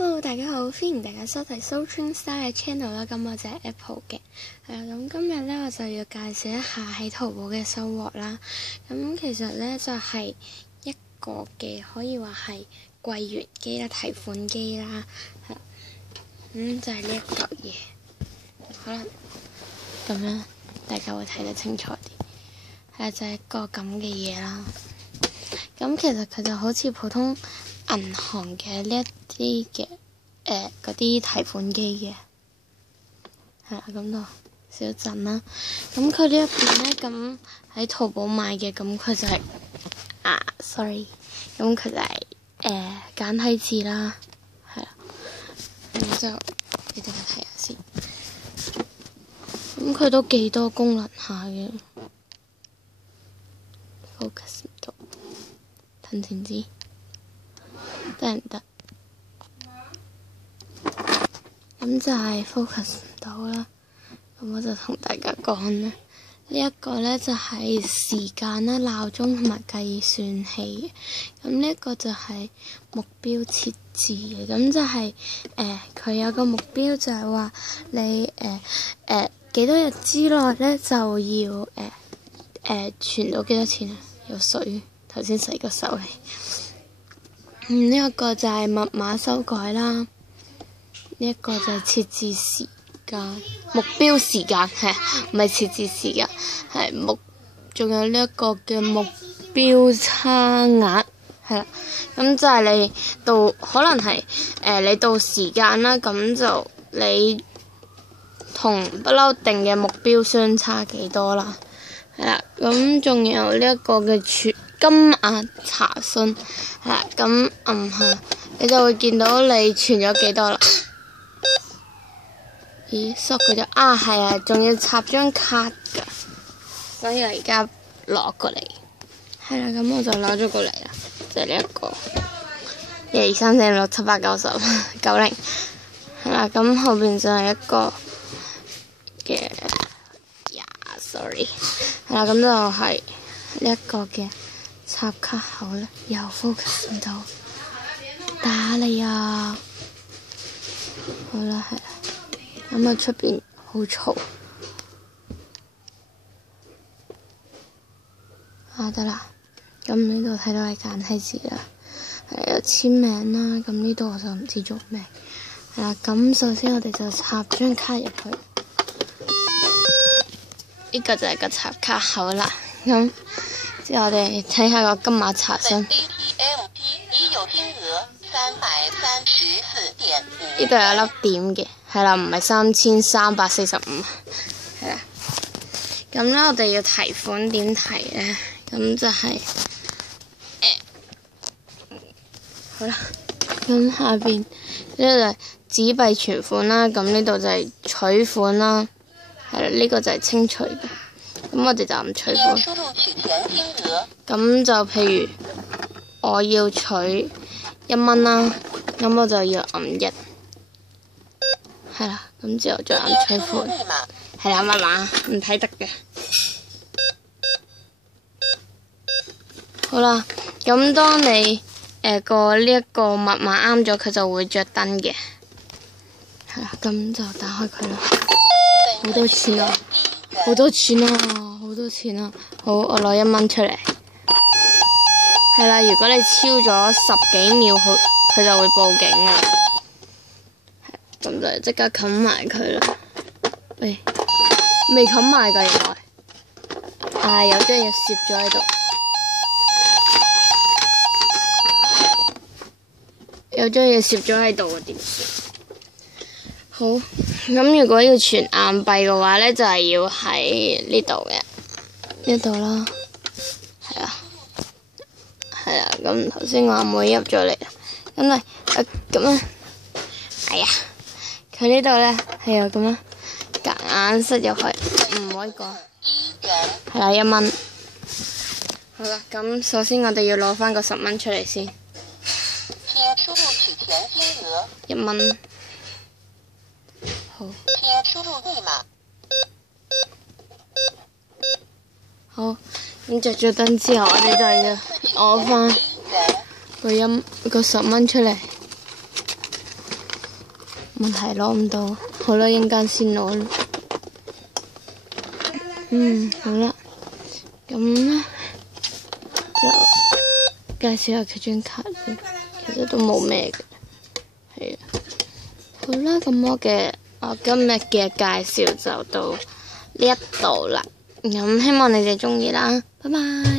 Hello， 大家好，歡迎大家收睇 So Train Star 嘅 channel 啦。咁我就係 Apple 嘅，咁今日咧我就要介紹一下喺淘寶嘅收穫啦。咁其實咧就係一個嘅可以話係櫃員機啦、提款機啦，就係呢一嚿嘢。可能咁樣大家會睇得清楚啲，就係一個咁嘅嘢啦。咁其實佢就好似普通銀行嘅呢一啲嘅嗰啲提款機嘅，咁就少陣啦。咁佢呢一邊咧，咁喺淘寶買嘅，咁佢就係sorry，咁佢就係簡體字啦，咁就你哋睇下先。咁佢都幾多功能下嘅 ，focus 唔到，睇先知。得唔得？咁就係 focus 唔到啦。咁我就同大家講啦，呢一個呢就係時間啦、鬧鐘同埋計算器。咁呢一個就係目標設置嘅。咁就係佢有個目標就係話你幾多日之內呢就要存到幾多錢啊？有水，頭先洗個手氣。呢一個就係密碼修改啦，呢一個就係設置時間，目標時間唔係設置時間，仲有呢一個嘅目標差額咁就係你到可能係你到時間啦，咁就你同不嬲定嘅目標相差幾多啦，咁仲有呢一個嘅金額查詢，咁按下你就會見到你存咗幾多啦。咦，縮嗰咗仲要插張卡㗎，所以我而家攞過嚟。咁我就攞咗過嚟啦，就係呢一個1、2、3、4、5、6、7、8、9、10、90。咁後邊就係一個嘅sorry，咁就係呢一個嘅插卡口咧，又 focus 唔到，打你啊！好啦，咁出邊好嘈，得啦。咁呢度睇到係簡體字啦，有簽名啦。咁呢度我就唔知做咩。咁首先我哋就插張卡入去，呢個就係個插卡口啦。咁之後我哋睇下個金額查詢。呢度有粒點嘅，唔係3345。咁咧我哋要提款點提咧？咁就係好啦。咁下邊呢度就係紙幣存款啦。咁呢度就係取款啦。呢個就係清除嘅。咁我哋就唔取款。咁就譬如我要取1蚊啦，咁我就要按1。咁之後再按取款。密碼唔睇得嘅。好啦，咁當你個呢一個密碼啱咗，佢就會着燈嘅。咁就打開佢啦。好多錢啊！好多錢啊！好多錢啊！好，我攞1蚊出嚟。如果你超咗10幾秒，佢就會報警啊。咁就即刻冚埋佢啦。未冚埋㗎，原來。有張嘢攝咗喺度。有張嘢攝咗喺度啊！點算？好，咁如果要存硬幣嘅話咧，就係要喺呢度嘅，呢度啦，咁頭先我阿妹入咗嚟，咁佢呢度咧係咁啦，夾硬塞入去，唔可以講，1蚊。好啦，咁首先我哋要攞翻個10蚊出嚟先，1蚊。好，咁着咗燈之後，我哋就要攞翻個10蚊出嚟。問題攞唔到，好啦，陣間先攞。好啦，咁咧就介紹下佢張卡先，其實都冇咩嘅，係啊。好啦，咁我今日嘅介紹就到呢一度啦，咁希望你哋鍾意啦，拜拜。